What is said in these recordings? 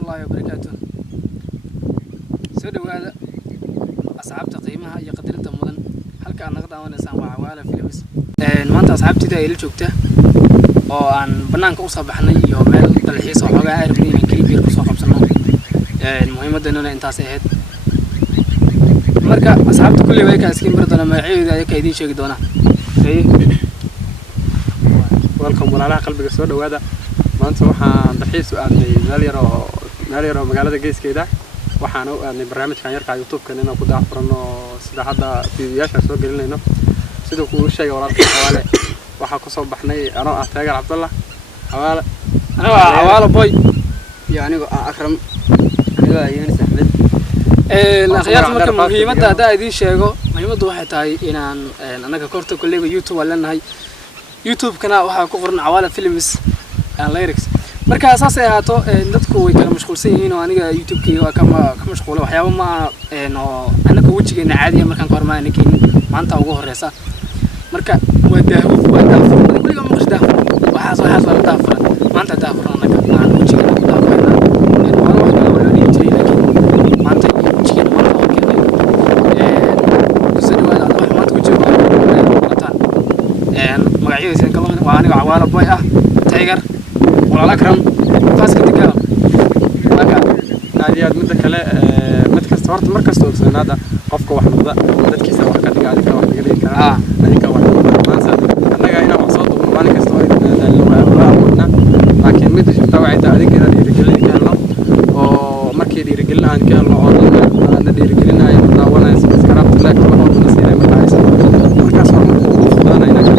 الله وبركاته. سودو هذا أصحاب تقييمها يقدر تمضن هل كان نقطع ونسان وعوالة فيلمس ما أنت أصحابتي ده اللي شوكته أو عن بنانك أصاب حني يومين الحيس وحاجة عارفني من كريم بيرقص وقبسنا المهم ده إنه أنت سهد مركا أصحابتي كل ويك أسكين برضه لما يعيد ذلك يدين شيء دونا إيه welcome ولا قلبك سودو هذا ما أنت وحنا الحيس وأني ناليرو مقالة جيس كده waxaan u aanay barnaamijkan yarka YouTube kanina ku daafurno sida hadda fiidiyaasha soo gelinayno sida uu sheegay walaalka xawaale waxa ku soo baxnay ano ah taageer Cabdullah xawaale boy يعني أكرم أيوة يونس أحمد الأخيار marka muhiimadda hada idin sheego muhiimaddu waxay tahay inaan anaga korta kulliga YouTube walanahay YouTube kana waxa ku qoran xawaale films and lyrics marka asaas ay ahaato dadku way kala mashquulsan yihiin oo aniga YouTube-kayga waa ka mashquulay waxyaabo ma anaga wajigeena caadi ah markaan kormaan keen maanta ugu horeysa marka waa kulliga ma qasdaa waxaas wala daafran maanta daafran anaga aan wajigeena ku daafrana waan wax kala wala dhigay laakiin maanta wajigeena waa oo kale sida wada wax maanta wajigeena qalataan magaciisa kala waa aniga xawaale boy ah tiger ولا أكرم فاسك تجاه لكن ناديات مدة كلا متكسر ورت مركز توصل هذا قفك واحد ضاء مدة كيسة واحد قاعد عليك واحد قليل كلام هذيك واحد ما نسى أنا جاينا مقصود وما نكسر اللغة لكن مدة شفت واحد هذيك اللي رجلين كلام ومركي اللي رجلنا عن كلام الله اللي رجلنا يمنا وانا سكرت لك وانا نسينا متعيس مركز ورت أنا هنا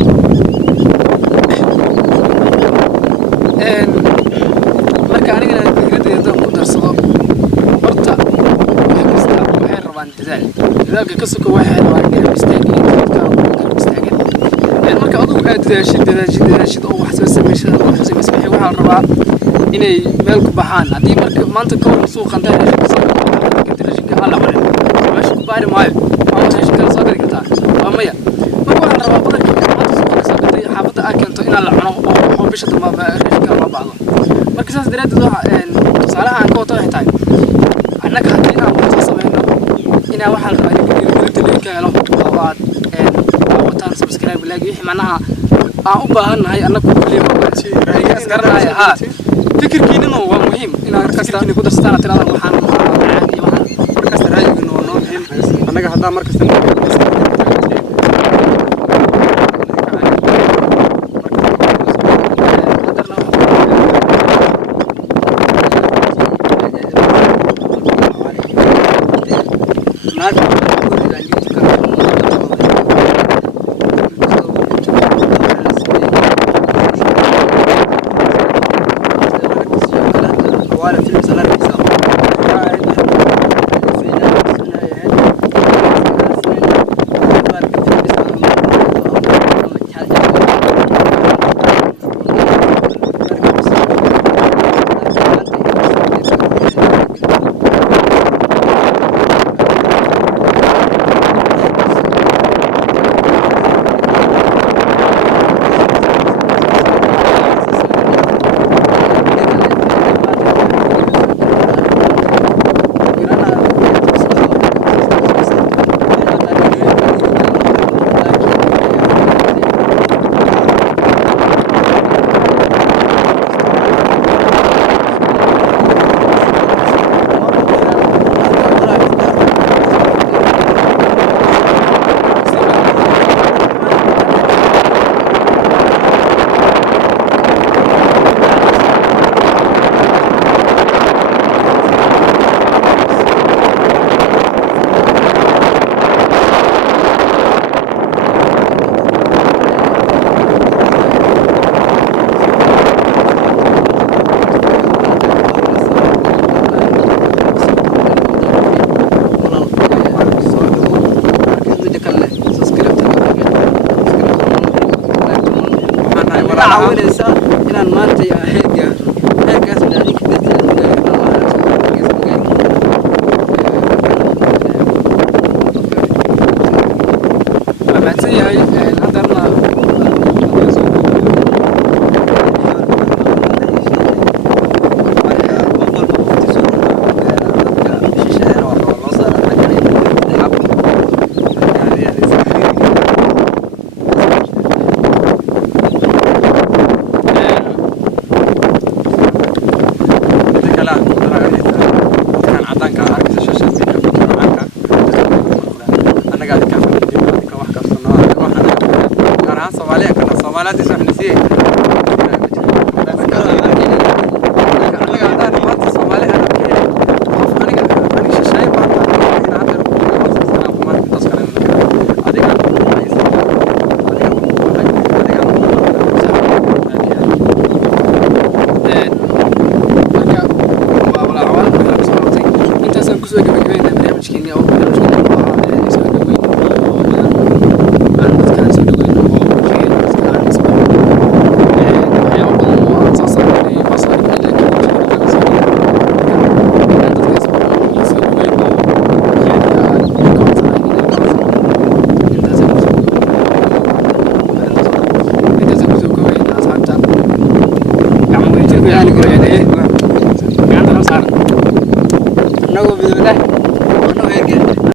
marka aniga fikradeeda ku darsado horta waxay rabaan dadaalka ka soo waxay rabaan inay istaagin marka adigu aad dadaashid oo wax soo sameeyay waxa rabaa inay meel ku baxaan hadii marka maanta ka hor suuqan dadashka alla hore meesha ku baari maayo ama meesha kala soo gari kartaa waa maya marka waxaan rabaa badanka maanta suuqa soo gatay xaafada aan keento in la cuno oo bisha dama reeshka ma baahdo marka saas daradeed waxa tusaalaha aan ka wato waxay tahay annaga hadii aan wax sameeyno inaa waxa la rabaa in helo oo aad wataan subscribe like wixii macnaha aan u baahanahay annagu kulliba ra'yigaas garanaya ha fikirkiina waa muhiim inaad fikirkiina ku darsataan tirada waxaan caadi waxaan markaas ra'yigiina waa noo muhiim annaga hadda markaas